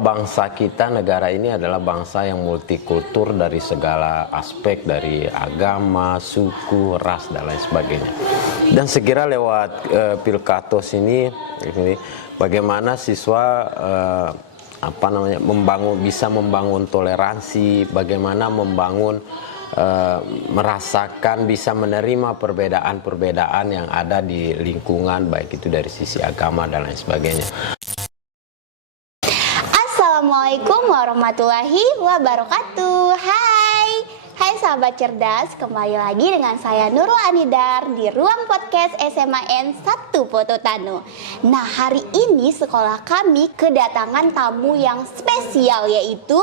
bangsa kita, negara ini adalah bangsa yang multikultur dari segala aspek, dari agama, suku, ras, dan lain sebagainya. Dan sekira lewat Pilkatos ini bagaimana siswa bisa membangun toleransi, bagaimana membangun merasakan bisa menerima perbedaan-perbedaan yang ada di lingkungan, baik itu dari sisi agama dan lain sebagainya. Assalamualaikum warahmatullahi wabarakatuh. Hai sahabat cerdas, kembali lagi dengan saya Nurul Anidar di ruang podcast SMAN 1 Pototano. Nah, hari ini sekolah kami kedatangan tamu yang spesial, yaitu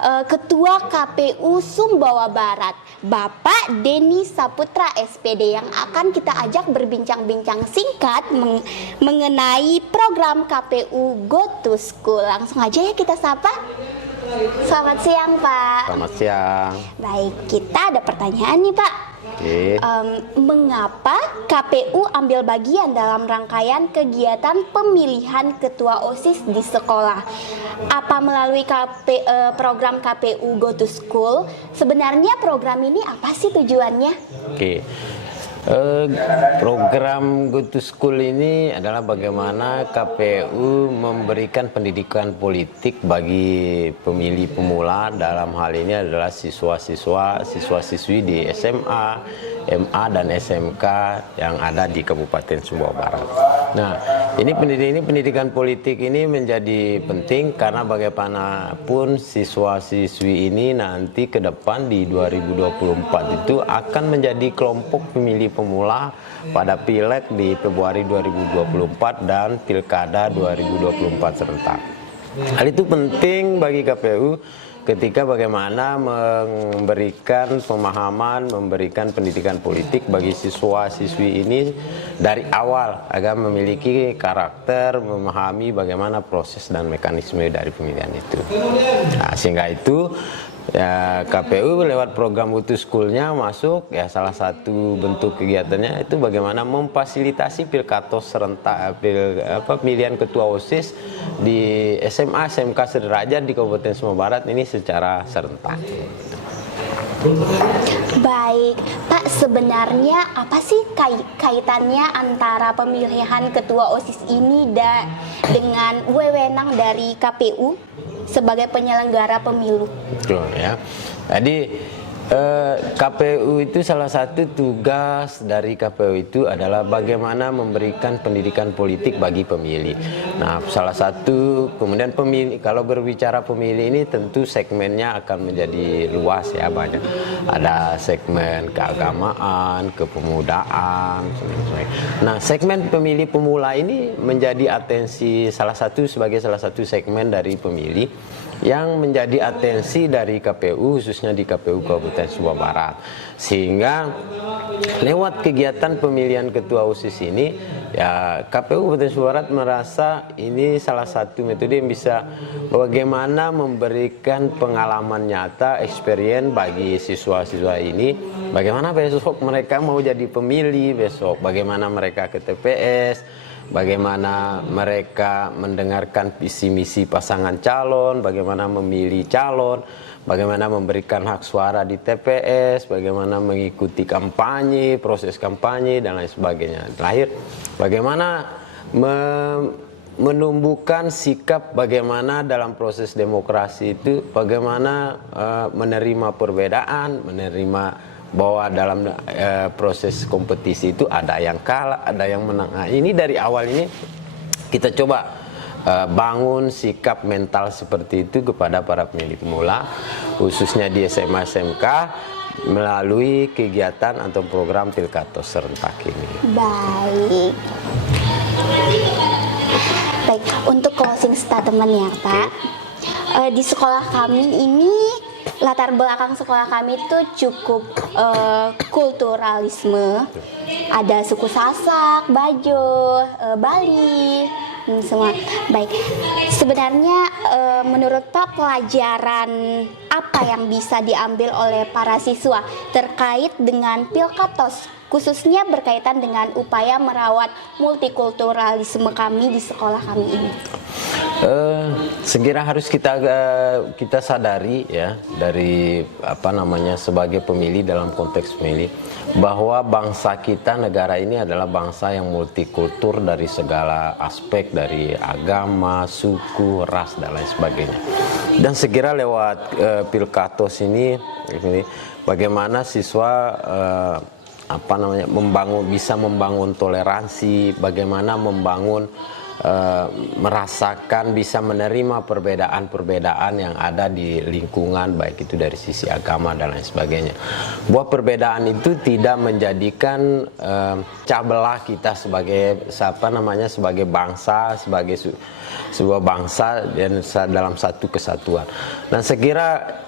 Ketua KPU Sumbawa Barat, Bapak Denny Saputra SPD, yang akan kita ajak berbincang-bincang singkat mengenai program KPU Go to School. Langsung aja ya kita sapa. Selamat siang, Pak. Selamat siang. Baik, kita ada pertanyaan nih, Pak. Oke. Mengapa KPU ambil bagian dalam rangkaian kegiatan pemilihan ketua OSIS di sekolah? Apa melalui program KPU Go to School? Sebenarnya program ini apa sih tujuannya? Oke. Program Go to School ini adalah bagaimana KPU memberikan pendidikan politik bagi pemilih pemula. Dalam hal ini adalah siswa-siswi di SMA, MA, dan SMK yang ada di Kabupaten Sumbawa Barat. Nah, ini pendidikan politik ini menjadi penting karena bagaimanapun siswa-siswi ini nanti ke depan di 2024 itu akan menjadi kelompok pemilih pemula pada Pileg di Februari 2024 dan Pilkada 2024 serentak. Hal itu penting bagi KPU ketika bagaimana memberikan pemahaman, memberikan pendidikan politik bagi siswa-siswi ini dari awal agar memiliki karakter, memahami bagaimana proses dan mekanisme dari pemilihan itu. Nah, sehingga itu ya, KPU lewat program Go to School-nya masuk, ya salah satu bentuk kegiatannya itu bagaimana memfasilitasi Pilkatos serentak, pemilihan ketua OSIS di SMA SMK sederajat di Kabupaten Sumbawa Barat ini secara serentak. Baik, Pak, sebenarnya apa sih kaitannya antara pemilihan ketua OSIS ini dengan wewenang dari KPU sebagai penyelenggara pemilu? Betul ya. Jadi KPU itu salah satu tugas dari KPU itu adalah bagaimana memberikan pendidikan politik bagi pemilih. Nah, salah satu kemudian pemilih, kalau berbicara pemilih ini tentu segmennya akan menjadi luas ya, banyak. Ada segmen keagamaan, kepemudaan. Nah, segmen pemilih pemula ini menjadi atensi sebagai salah satu segmen dari pemilih yang menjadi atensi dari KPU, khususnya di KPU Kabupaten Sumbawa Barat. Sehingga lewat kegiatan pemilihan ketua OSIS ini, ya KPU Kabupaten Sumbawa Barat merasa ini salah satu metode yang bisa bagaimana memberikan pengalaman nyata, experience bagi siswa-siswa ini, bagaimana besok mereka mau jadi pemilih, besok bagaimana mereka ke TPS, bagaimana mereka mendengarkan visi misi pasangan calon, bagaimana memilih calon, bagaimana memberikan hak suara di TPS, bagaimana mengikuti kampanye, proses kampanye, dan lain sebagainya. Terakhir, bagaimana menumbuhkan sikap bagaimana dalam proses demokrasi itu, bagaimana menerima perbedaan, menerima bahwa dalam proses kompetisi itu ada yang kalah, ada yang menang. Nah, ini dari awal ini kita coba bangun sikap mental seperti itu kepada para pemilih pemula, khususnya di SMA SMK melalui kegiatan atau program Pilkatos serentak ini. Baik. Baik, untuk closing statement ya, Pak. Di sekolah kami ini, latar belakang sekolah kami itu cukup kulturalisme. Ada suku Sasak, Bajo, Bali, semua. Baik, sebenarnya menurut Pak, pelajaran apa yang bisa diambil oleh para siswa terkait dengan Pilkatos, khususnya berkaitan dengan upaya merawat multikulturalisme kami di sekolah kami ini? Segera harus kita sadari ya, dari sebagai pemilih, dalam konteks pemilih, bahwa bangsa kita, negara ini adalah bangsa yang multikultur dari segala aspek, dari agama, suku, ras dan lain sebagainya. Dan segera lewat Pilkatos ini bagaimana siswa bisa membangun toleransi, bagaimana merasakan, bisa menerima perbedaan-perbedaan yang ada di lingkungan, baik itu dari sisi agama dan lain sebagainya. Bahwa perbedaan itu tidak menjadikan pecah belah kita sebagai sebagai bangsa, sebagai sebuah bangsa dan dalam satu kesatuan. Dan sekira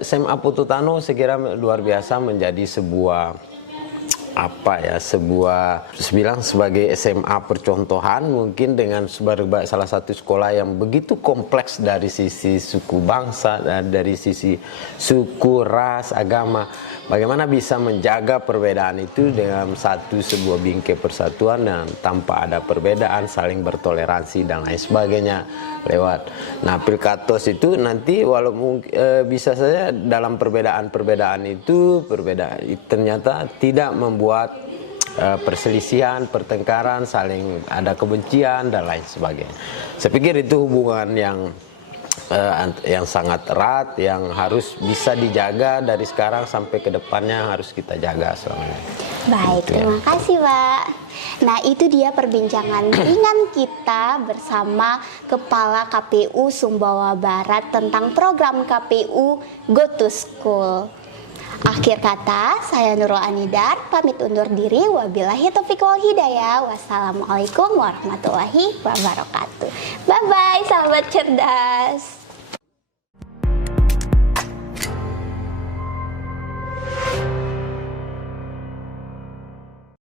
SMA Putu Tanu sekira luar biasa menjadi sebuah sebagai SMA percontohan, mungkin dengan salah satu sekolah yang begitu kompleks dari sisi suku bangsa dan dari sisi suku, ras, agama. Bagaimana bisa menjaga perbedaan itu dengan sebuah bingkai persatuan dan tanpa ada perbedaan, saling bertoleransi dan lain sebagainya lewat. Nah, Pilkatos itu nanti walaupun bisa saja dalam perbedaan itu ternyata tidak membuat perselisihan, pertengkaran, saling ada kebencian dan lain sebagainya. Saya pikir itu hubungan yang sangat erat, yang harus bisa dijaga dari sekarang sampai ke depannya, harus kita jaga selama ini. Baik, terima kasih Pak. Nah, itu dia perbincangan ringan kita bersama Kepala KPU Sumbawa Barat tentang program KPU Go to School. Akhir kata, saya Nurul Anidar pamit undur diri. Wabillahi taufiq wal hidayah. Wassalamualaikum warahmatullahi wabarakatuh. Bye bye, sahabat cerdas.